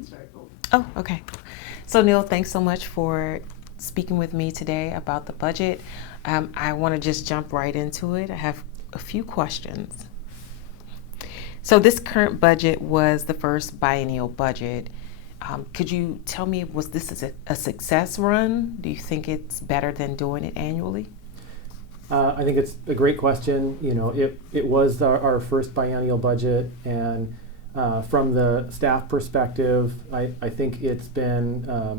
can start over. Oh, okay. So Neil, thanks so much for speaking with me today about the budget. I want to just jump right into it. I have a few questions. So this current budget was the first biennial budget. Could you tell me, was this a success run? Do you think it's better than doing it annually? I think it's a great question. You know, it was our first biennial budget, and from the staff perspective, I think it's been a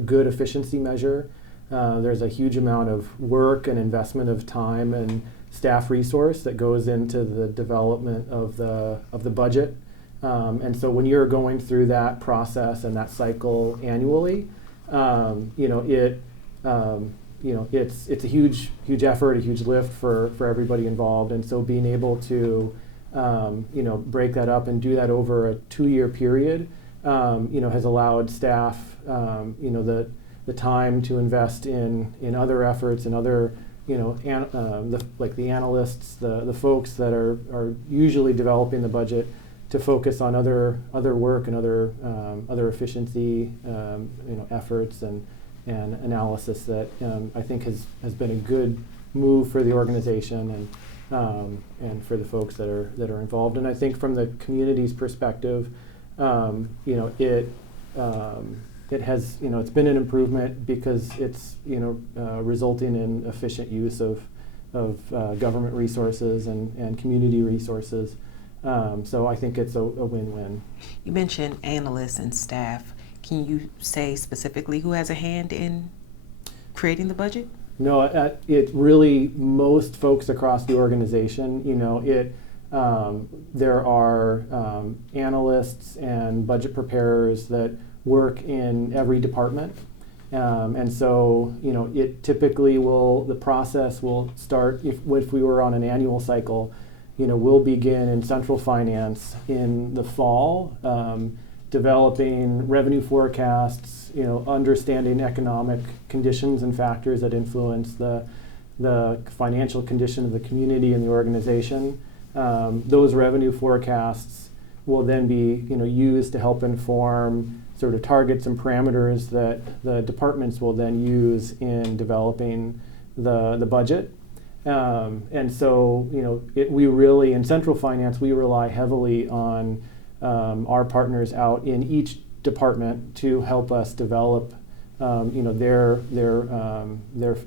good efficiency measure. There's a huge amount of work and investment of time and staff resource that goes into the development of the budget, and so when you're going through that process and that cycle annually, it's a huge effort, a huge lift for everybody involved, and so being able to break that up and do that over a 2-year period, has allowed staff the time to invest in other efforts and other the analysts, the folks that are usually developing the budget, to focus on other work and other efficiency efforts and analysis that I think has been a good move for the organization and for the folks that are involved. And I think from the community's perspective, it has it's been an improvement because it's resulting in efficient use of government resources and community resources. So I think it's a win-win. You mentioned analysts and staff. Can you say specifically who has a hand in creating the budget? No, it really, most folks across the organization, there are analysts and budget preparers that work in every department. And so, it typically the process will start, if we were on an annual cycle, we'll begin in central finance in the fall, developing revenue forecasts, understanding economic conditions and factors that influence the financial condition of the community and the organization. Those revenue forecasts will then be used to help inform sort of targets and parameters that the departments will then use in developing the budget. And so, we really, in central finance, we rely heavily on our partners out in each department to help us develop, their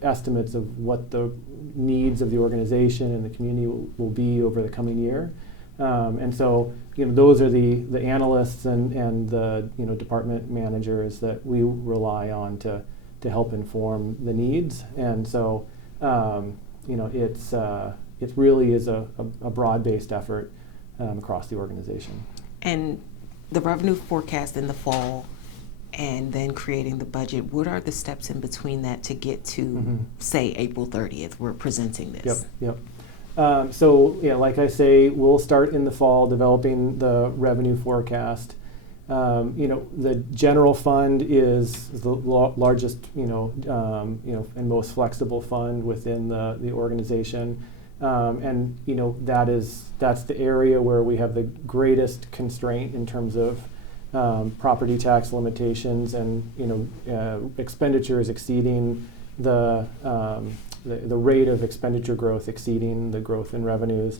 estimates of what the needs of the organization and the community will be over the coming year. And so, those are the analysts and the department managers that we rely on to help inform the needs. And so, it really is a broad-based effort across the organization. And the revenue forecast in the fall and then creating the budget, what are the steps in between that to get to, say, April 30th, we're presenting this? Yep. So, like I say, we'll start in the fall developing the revenue forecast. The general fund is the largest, and most flexible fund within the organization. And that's the area where we have the greatest constraint in terms of property tax limitations and expenditures exceeding the rate of expenditure growth exceeding the growth in revenues.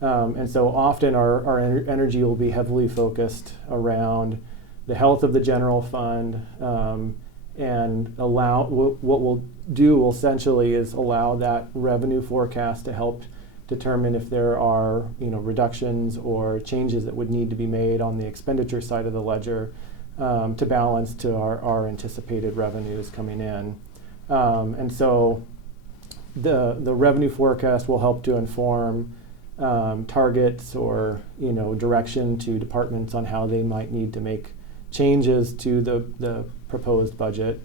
And so often our energy will be heavily focused around the health of the general fund, and what we'll do essentially is allow that revenue forecast to help determine if there are reductions or changes that would need to be made on the expenditure side of the ledger to balance to our anticipated revenues coming in. And so the revenue forecast will help to inform targets or direction to departments on how they might need to make changes to the proposed budget.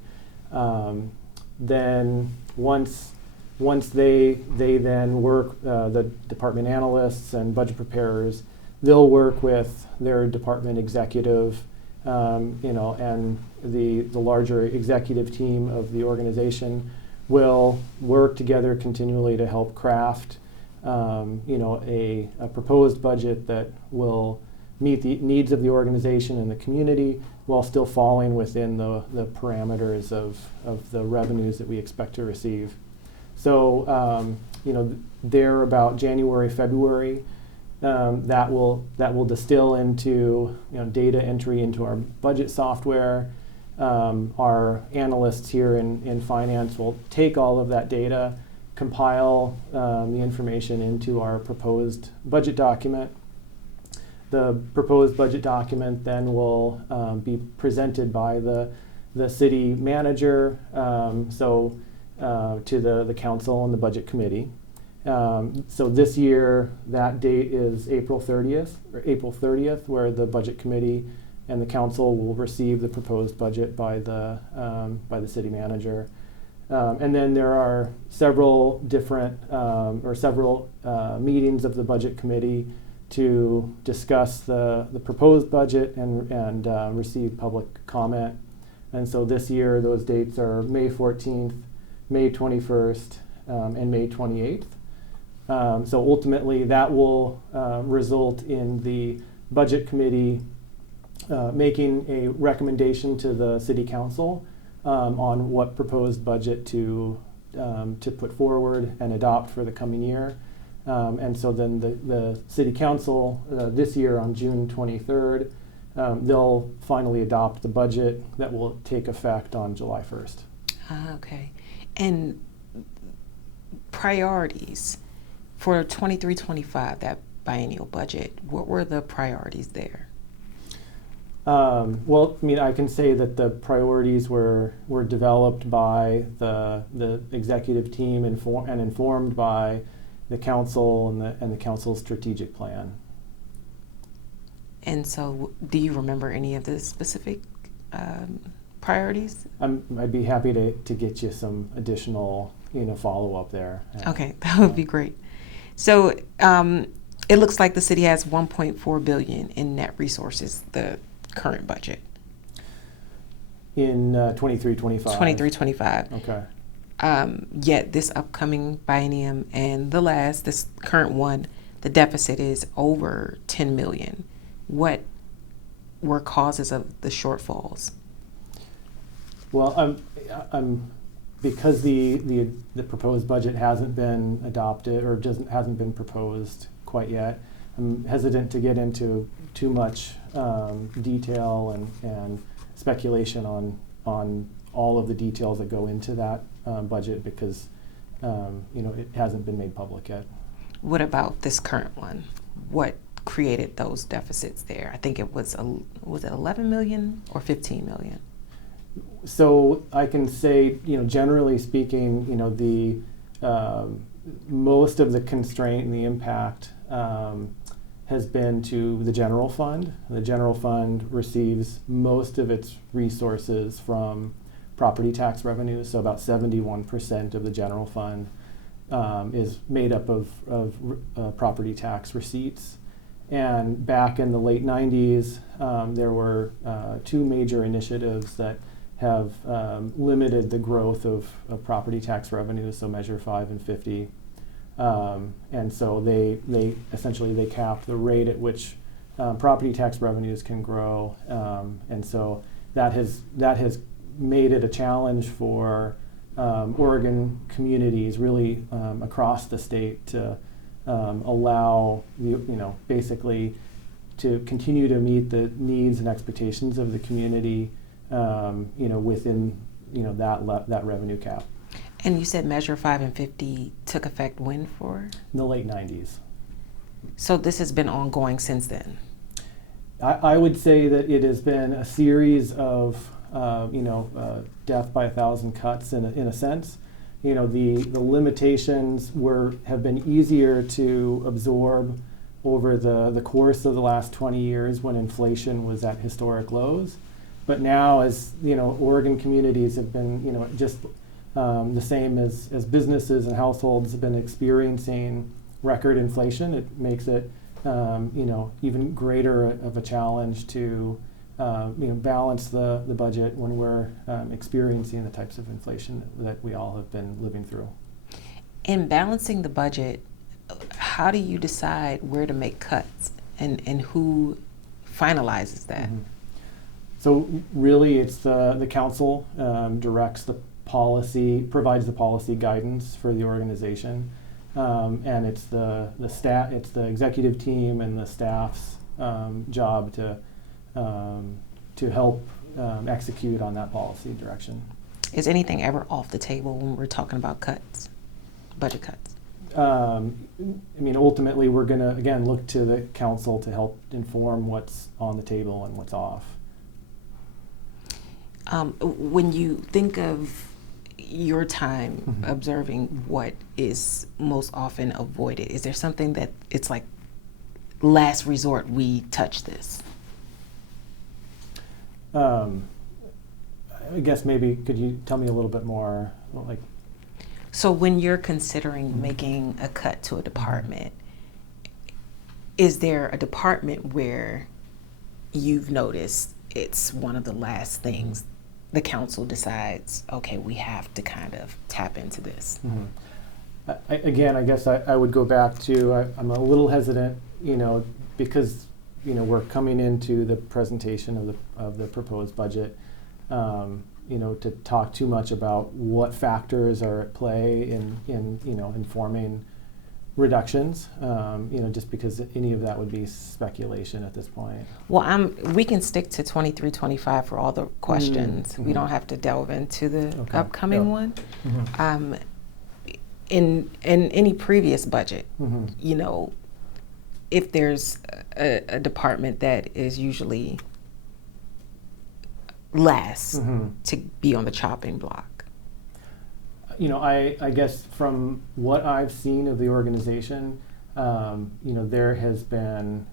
Then once they then work, the department analysts and budget preparers, they'll work with their department executive, and the larger executive team of the organization will work together continually to help craft a proposed budget that will meet the needs of the organization and the community while still falling within the parameters of the revenues that we expect to receive. So, there about January, February, that will distill into data entry into our budget software. Our analysts here in finance will take all of that data, compile the information into our proposed budget document. The proposed budget document then will be presented by the city manager, to the council and the budget committee. So this year, that date is April 30th, where the budget committee and the council will receive the proposed budget by the city manager. And then there are several different meetings of the budget committee to discuss the proposed budget and receive public comment. And so this year, those dates are May 14th, May 21st, and May 28th. So ultimately, that will result in the budget committee making a recommendation to the city council on what proposed budget to put forward and adopt for the coming year. And so then the city council this year on June 23rd, they'll finally adopt the budget that will take effect on July 1st. Okay. And priorities for 23-25, that biennial budget, what were the priorities there? Well, I can say that the priorities were developed by the executive team and informed by the council and the council's strategic plan. And so, do you remember any of the specific priorities? I'd be happy to get you some additional follow-up there. Okay, that would be great. So it looks like the city has $1.4 billion in net resources, the current budget. In 23-25? 23-25. Okay. Yet this upcoming biennium and this current one, the deficit is over $10 million. What were causes of the shortfalls? Well, because the proposed budget hasn't been adopted or hasn't been proposed quite yet, I'm hesitant to get into too much detail and speculation on all of the details that go into that budget because it hasn't been made public yet. What about this current one? What created those deficits there? I think it was it 11 million or 15 million? So I can say, generally speaking, the most of the constraint and the impact has been to the general fund. The general fund receives most of its resources from property tax revenues, so about 71% of the general fund is made up of property tax receipts. And back in the late 90s, there were two major initiatives that have limited the growth of property tax revenues, so Measure 5 and 50. And so they essentially capped the rate at which property tax revenues can grow. And so that has made it a challenge for Oregon communities really across the state to allow basically to continue to meet the needs and expectations of the community within that revenue cap. And you said Measure 5 and 50 took effect when for? In the late 90s. So this has been ongoing since then? I would say that it has been a series of death by 1,000 cuts in a sense. The limitations have been easier to absorb over the course of the last 20 years when inflation was at historic lows. But now, as Oregon communities have been just the same as businesses and households have been experiencing record inflation, it makes it even greater of a challenge to balance the budget when we're experiencing the types of inflation that we all have been living through. In balancing the budget, how do you decide where to make cuts and who finalizes that? So really, it's the council directs the policy, provides the policy guidance for the organization, and it's the staff, it's the executive team and the staff's job to help execute on that policy direction. Is anything ever off the table when we're talking about cuts, budget cuts? I mean, ultimately, we're going to, again, look to the council to help inform what's on the table and what's off. When you think of your time observing what is most often avoided, is there something that it's like last resort we touch this? I guess maybe could you tell me a little bit more, like? So when you're considering making a cut to a department, is there a department where you've noticed it's one of the last things the council decides, okay, we have to kind of tap into this? Again, I guess I would go back to, I'm a little hesitant, because, we're coming into the presentation of the proposed budget, to talk too much about what factors are at play in informing reductions, just because any of that would be speculation at this point. Well, we can stick to 23-25 for all the questions. We don't have to delve into the upcoming one. In any previous budget, if there's a department that is usually last to be on the chopping block. I guess from what I've seen of the organization, there has been,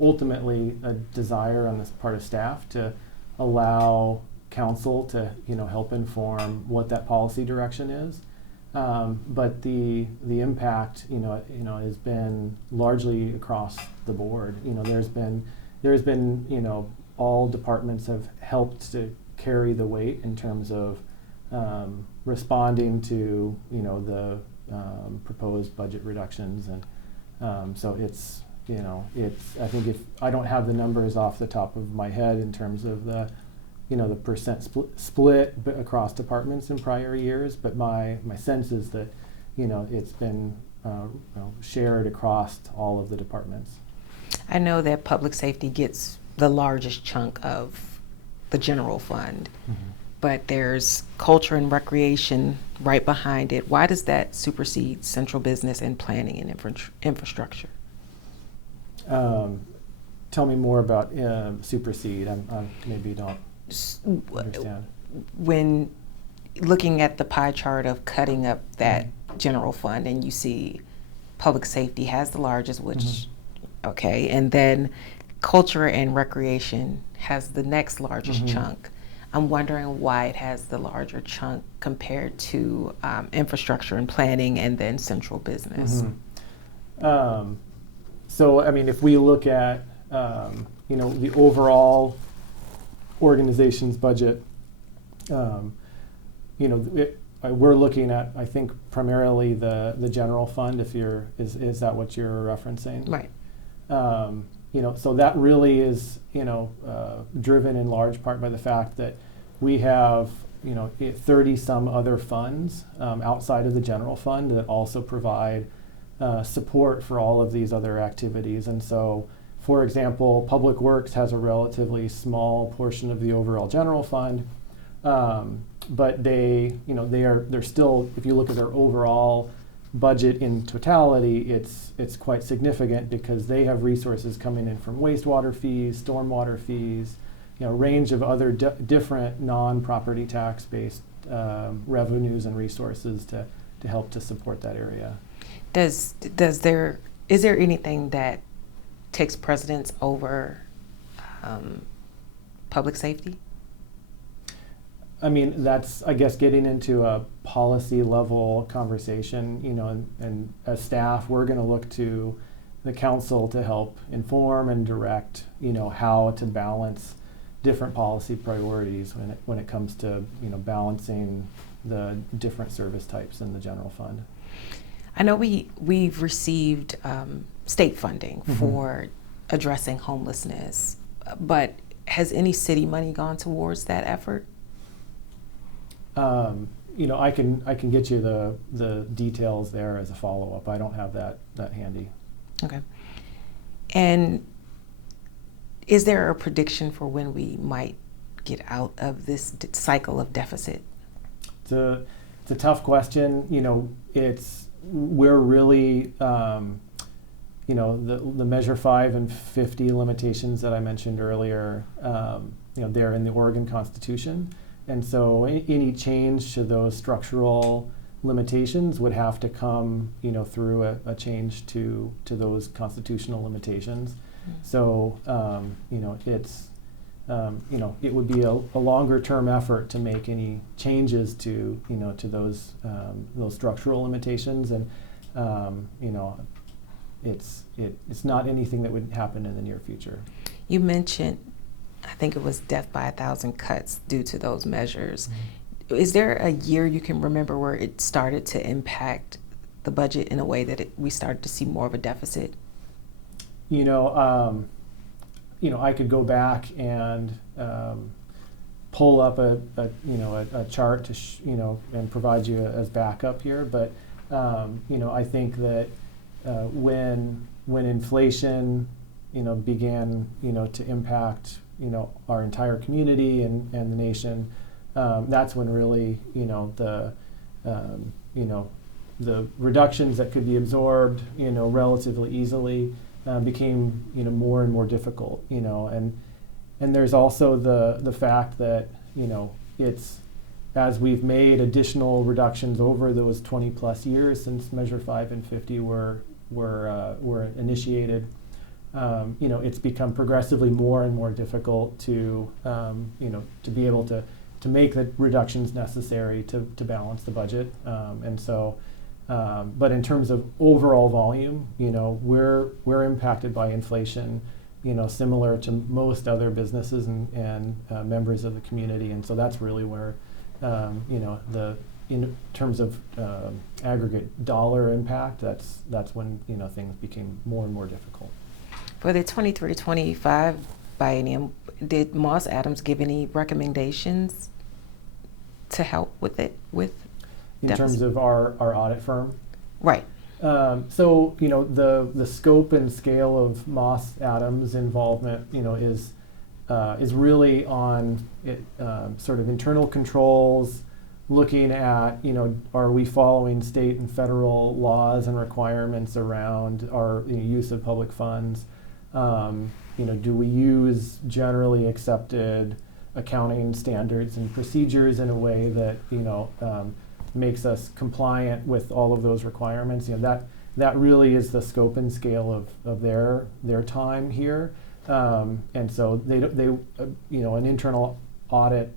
ultimately a desire on this part of staff to allow council to, help inform what that policy direction is. But the impact, has been largely across the board. There's been, all departments have helped to carry the weight in terms of responding to the proposed budget reductions, and so it's I think if I don't have the numbers off the top of my head in terms of the the percent split across departments in prior years, but my sense is that it's been shared across all of the departments. I know that public safety gets the largest chunk of the general fund, but there's culture and recreation right behind it. Why does that supersede central business and planning and infrastructure? Tell me more about supersede. I maybe don't understand. When looking at the pie chart of cutting up that general fund, and you see public safety has the largest, which, okay, and then culture and recreation has the next largest chunk. I'm wondering why it has the larger chunk compared to infrastructure and planning and then central business. So, I mean, if we look at, the overall organization's budget, we're looking at, I think, primarily the general fund. Is that what you're referencing? Right. So that really is, driven in large part by the fact that we have, 30 some other funds outside of the general fund that also provide support for all of these other activities. And so, for example, Public Works has a relatively small portion of the overall general fund, but they're still, if you look at their overall budget in totality, it's quite significant because they have resources coming in from wastewater fees, stormwater fees, a range of other different non-property tax-based revenues and resources to help to support that area. Is there anything that takes precedence over public safety? I mean, that's, I guess, getting into a policy level conversation, and as staff, we're going to look to the council to help inform and direct, how to balance different policy priorities when it comes to, balancing the different service types in the general fund. I know we've received state funding for addressing homelessness, but has any city money gone towards that effort? I can get you the details there as a follow-up. I don't have that handy. Okay. And is there a prediction for when we might get out of this cycle of deficit? It's a tough question. We're really the Measure 5 and 50 limitations that I mentioned earlier. They're in the Oregon Constitution, and so any change to those structural limitations would have to come, through a change to those constitutional limitations. Mm-hmm. So, it would be a longer term effort to make any changes to those structural limitations, and it's not anything that would happen in the near future. You mentioned, I think it was death by 1,000 cuts due to those measures. Mm-hmm. Is there a year you can remember where it started to impact the budget in a way that we started to see more of a deficit? I could go back and pull up a chart to and provide you as backup here. But I think that when inflation began to impact our entire community and the nation, that's when really the reductions that could be absorbed relatively easily became more and more difficult, and there's also the fact that it's, as we've made additional reductions over those 20 plus years since Measure 5 and 50 were initiated, it's become progressively more and more difficult to be able to make the reductions necessary to balance the budget, and so. But in terms of overall volume, we're impacted by inflation, similar to most other businesses and members of the community, and so that's really where, in terms of aggregate dollar impact, that's when things became more and more difficult. For the 23-25 biennium, did Moss Adams give any recommendations to help with it? In terms of our audit firm? Right. So, the scope and scale of Moss Adams' involvement, is really on sort of internal controls, looking at, are we following state and federal laws and requirements around our use of public funds? Do we use generally accepted accounting standards and procedures in a way that, makes us compliant with all of those requirements? That really is the scope and scale of their time here, and so they an internal audit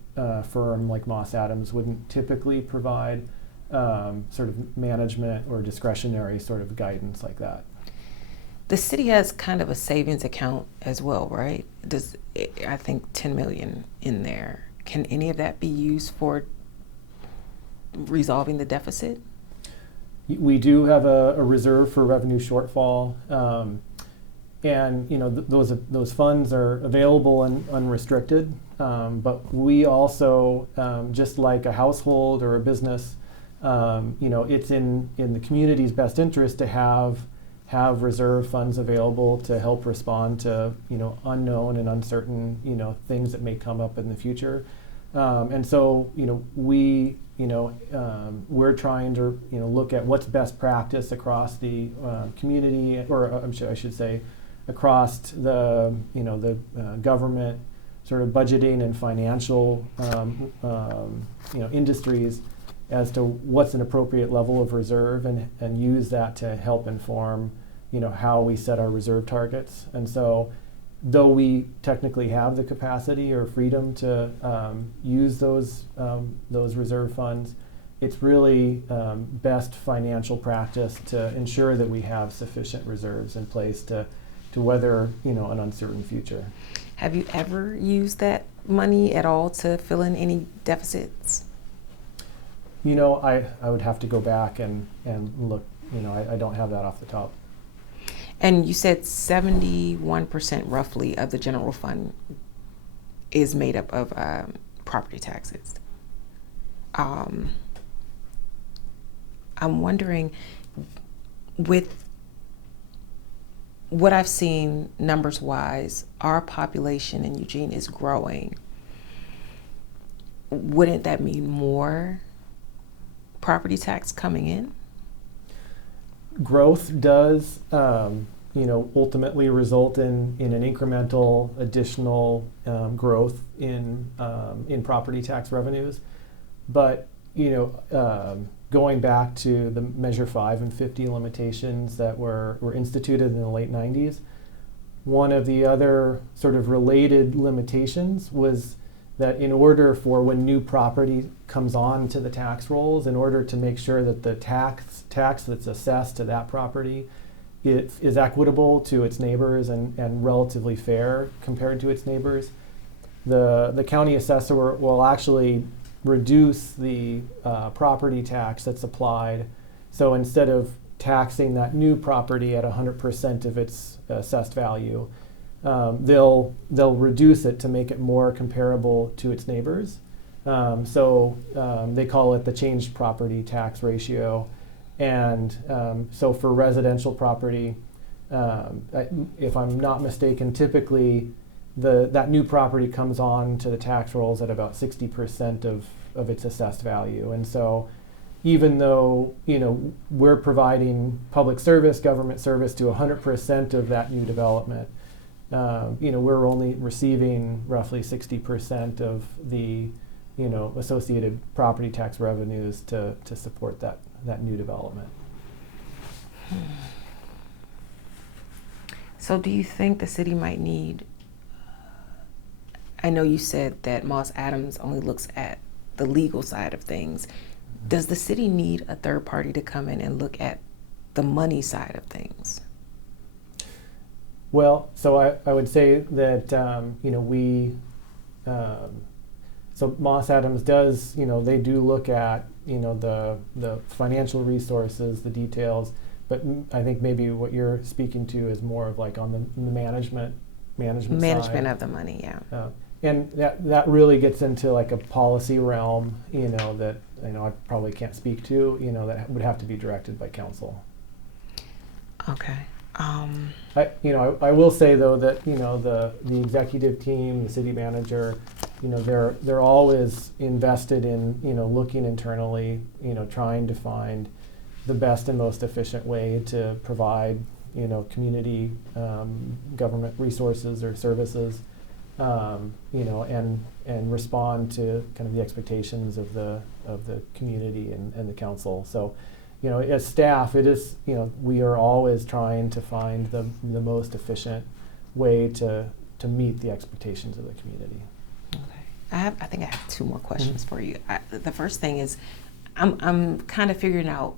firm like Moss Adams wouldn't typically provide sort of management or discretionary sort of guidance like that. The city has kind of a savings account as well, right? I think $10 million in there. Can any of that be used for resolving the deficit? We do have a reserve for revenue shortfall, and those funds are available and unrestricted. But we also, just like a household or a business, it's in the community's best interest to have reserve funds available to help respond to unknown and uncertain things that may come up in the future. And so we're trying to look at what's best practice across the community, or I should say, across the government sort of budgeting and financial industries as to what's an appropriate level of reserve, and use that to help inform how we set our reserve targets. And so, though we technically have the capacity or freedom to use those reserve funds, it's really best financial practice to ensure that we have sufficient reserves in place to weather an uncertain future. Have you ever used that money at all to fill in any deficits? I would have to go back and look. I don't have that off the top. And you said 71% roughly of the general fund is made up of property taxes. I'm wondering, with what I've seen numbers wise, our population in Eugene is growing. Wouldn't that mean more property tax coming in? Growth does, ultimately result in an incremental additional growth in property tax revenues. But, going back to the Measure 5 and 50 limitations that were instituted in the late 90s, one of the other sort of related limitations was that in order for when new property comes on to the tax rolls, in order to make sure that the tax that's assessed to that property it is equitable to its neighbors and relatively fair compared to its neighbors, the county assessor will actually reduce the property tax that's applied. So instead of taxing that new property at 100% of its assessed value, they'll reduce it to make it more comparable to its neighbors. They call it the changed property tax ratio. And so for residential property, if I'm not mistaken, typically that new property comes on to the tax rolls at about 60% of its assessed value. And so even though we're providing public service, government service to 100% of that new development, we're only receiving roughly 60% of the associated property tax revenues to support that new development. So do you think the city might need, I know you said that Moss Adams only looks at the legal side of things. Does the city need a third party to come in and look at the money side of things? Well, so I would say that, so Moss Adams does, they do look at, the financial resources, the details, but I think maybe what you're speaking to is more of like on the management side. Of the money, yeah. And that really gets into like a policy realm, that I probably can't speak to, that would have to be directed by council. Okay. I will say though that the executive team, the city manager, they're always invested in looking internally, trying to find the best and most efficient way to provide community government resources or services, and respond to kind of the expectations of the community and the council. So, as staff, it is we are always trying to find the most efficient way to meet the expectations of the community. Okay, I think I have two more questions for you. The first thing is, I'm kind of figuring out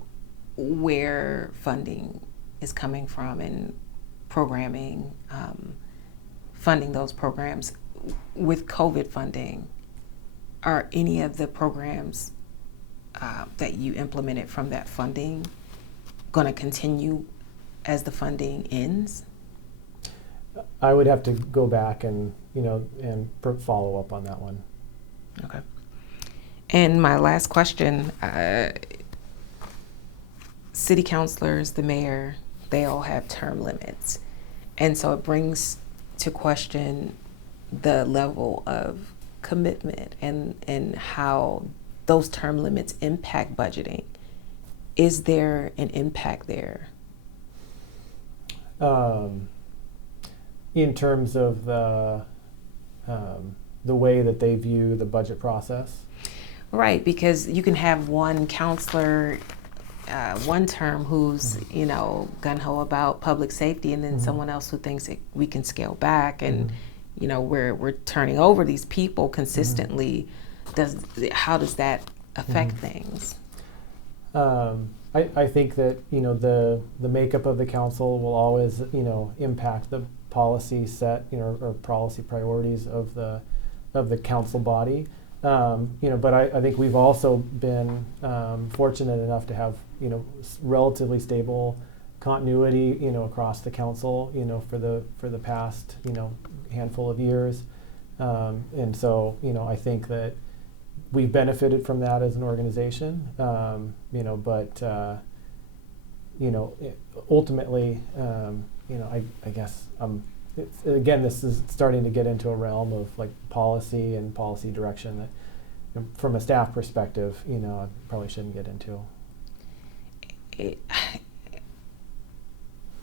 where funding is coming from and programming, funding those programs. With COVID funding, are any of the programs that you implemented from that funding going to continue as the funding ends? I would have to go back and follow up on that one. Okay. And my last question, city councilors, the mayor, they all have term limits. And so it brings to question the level of commitment and how those term limits impact budgeting. Is there an impact there? In terms of the way that they view the budget process? Right, because you can have one counselor one term who's gung-ho about public safety, and then someone else who thinks we can scale back, and we're turning over these people consistently. How does that affect things? I think that the makeup of the council will always impact the policy set or policy priorities of the council body. But I think we've also been fortunate enough to have relatively stable continuity, across the council, for the past, handful of years. And so, I think that we've benefited from that as an organization, but ultimately, I guess again, this is starting to get into a realm of like policy and policy direction that, from a staff perspective, I probably shouldn't get into.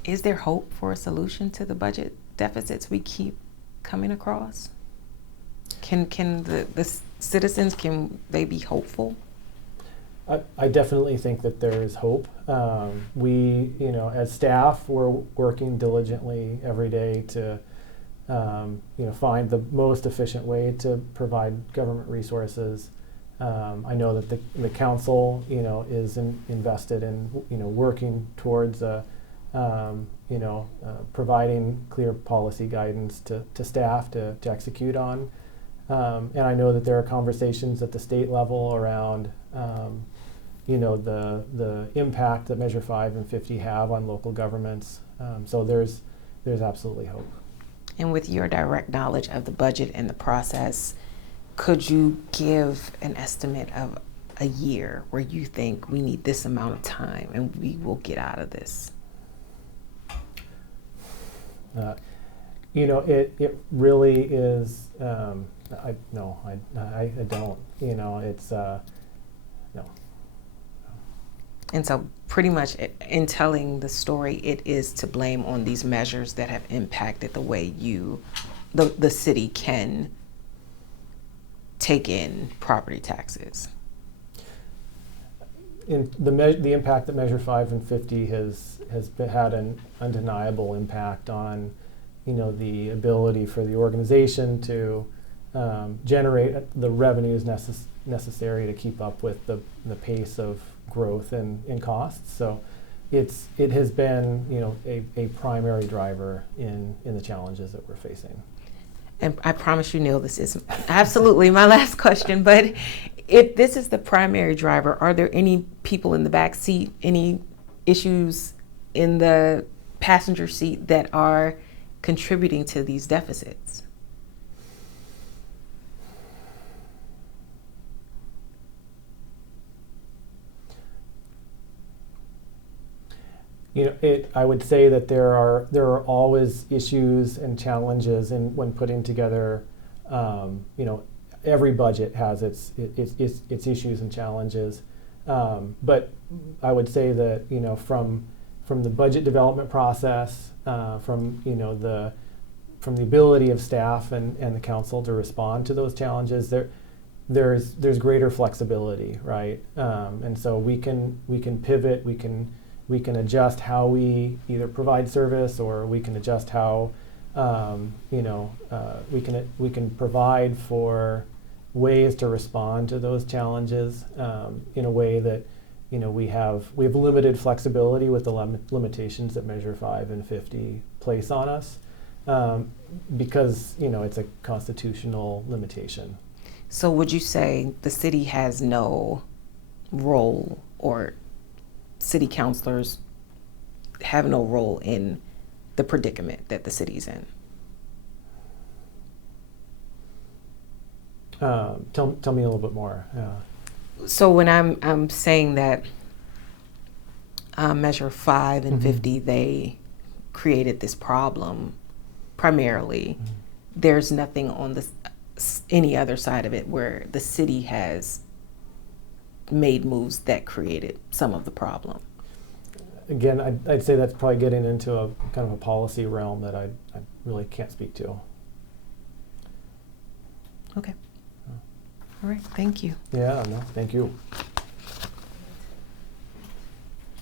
Is there hope for a solution to the budget deficits we keep coming across? Can the citizens, can they be hopeful? I definitely think that there is hope. We, as staff, we're working diligently every day to, find the most efficient way to provide government resources. I know that the council, is invested in, working towards, providing clear policy guidance to staff to execute on. And I know that there are conversations at the state level around, the impact that Measure 5 and 50 have on local governments. So there's absolutely hope. And with your direct knowledge of the budget and the process, could you give an estimate of a year where you think we need this amount of time and we will get out of this? It really is. I don't. It's no. And so pretty much in telling the story, it is to blame on these measures that have impacted the way the city can take in property taxes. In the impact that Measure 5 and 50 has had an undeniable impact on, the ability for the organization to generate the revenues necessary to keep up with the pace of growth and costs. So it has been, a primary driver in the challenges that we're facing. And I promise you, Neil, this is absolutely my last question, but if this is the primary driver, are there any people in the back seat, any issues in the passenger seat that are contributing to these deficits? I would say that there are always issues and challenges when putting together. Every budget has its issues and challenges, but I would say that from the budget development process, from the ability of staff and the council to respond to those challenges, there's greater flexibility, right? And so we can pivot, we can adjust how we either provide service, or we can adjust how we can provide for ways to respond to those challenges in a way that we have limited flexibility with the limitations that Measure 5 and 50 place on us, because it's a constitutional limitation. So would you say the city has no role, or city councilors have no role in the predicament that the city's in? Tell me a little bit more. So when I'm saying that Measure 5 and 50, they created this problem primarily, there's nothing on any other side of it where the city has made moves that created some of the problem. Again, I'd say that's probably getting into a kind of a policy realm that I really can't speak to. Okay. All right. Thank you. Yeah, no, thank you.